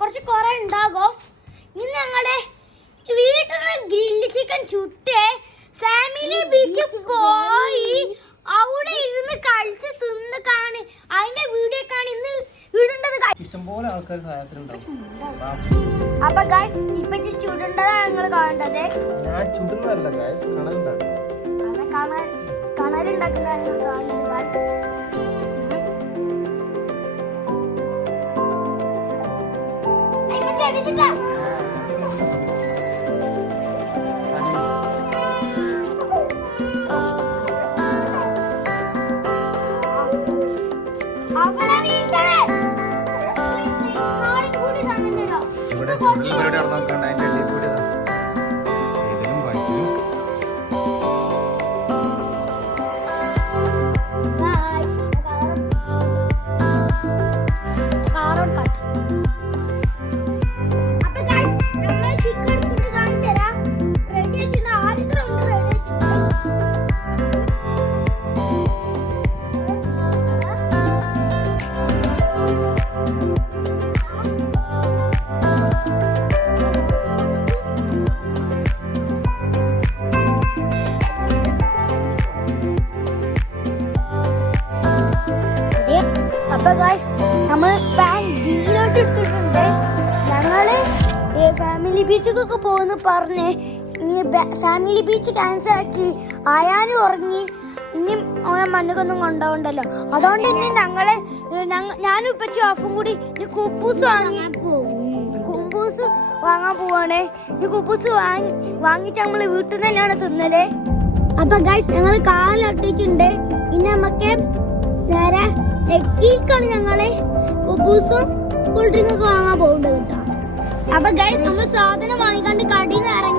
കുറച്ച് കുറെ ഉണ്ടാകും. ഇന്ന് ഞങ്ങളുടെ വീട്ടിൽ നിന്ന് ഗ്രില്ല് ചിക്കൻ ചുട്ട് ഫാമിലി ബീച്ചിൽ പോയി അവിടെ ഇരുന്ന് കഴിച്ച് തിന്ന് കാണി അതിന്റെ വീഡിയോ കാണി ഇന്ന് ഇടേണ്ടത്. ഇഷ്ടംപോലെ ആൾക്കാർ സഹായത്തിനുണ്ടാവും. അപ്പൊ ഗൈസ് ഇപ്പൊ ചുടേണ്ടതാണ് നിങ്ങൾ കാണേണ്ടത്. ഞാൻ ചുടുന്നതല്ല ഗൈസ്, കണലുണ്ടാക്കും. കണലുണ്ടാക്കുന്ന നിങ്ങൾ കാണുന്നത് ഗൈസ്. അപ്പൊ ഗൈസ് നമ്മൾ പ്ലാൻ ബിയിലോട്ട് എടുത്തിട്ടുണ്ട്. ഞങ്ങള് ഫാമിലി ബീച്ചിലൊക്കെ പോകുന്ന പറഞ്ഞ് ഇനി ഫാമിലി ബീച്ച് ക്യാൻസൽ ആക്കി. ആയാനും ഉറങ്ങി, ഇനിയും ഓരോ മണ്ണുകൊന്നും കൊണ്ടുപോകണ്ടല്ലോ. അതുകൊണ്ട് തന്നെ ഞാനും ഇപ്പച്ചി ഓഫും കൂടി ഇനി കുപ്പൂസ് വാങ്ങാൻ പോവാണേ. ഇനി കുപ്പൂസ് വാങ്ങിട്ട് നമ്മള് വീട്ടിൽ നിന്ന് തന്നെയാണ് തിന്നല്. അപ്പൊ ഗൈസ് ഞങ്ങൾ കാറിലൊട്ടിട്ടുണ്ട്. ഇനി നമുക്ക് നേരെ ാണ് ഞങ്ങള് കുബൂസും കൂൾ ഡ്രിങ്ക് ഒക്കെ വാങ്ങാൻ പോകുന്നുണ്ട് കേട്ടോ. അപ്പൊ ഗൈസ് നമ്മള് സാധനം വാങ്ങിക്കാണ്ട് കടയിൽ നിന്ന് ഇറങ്ങി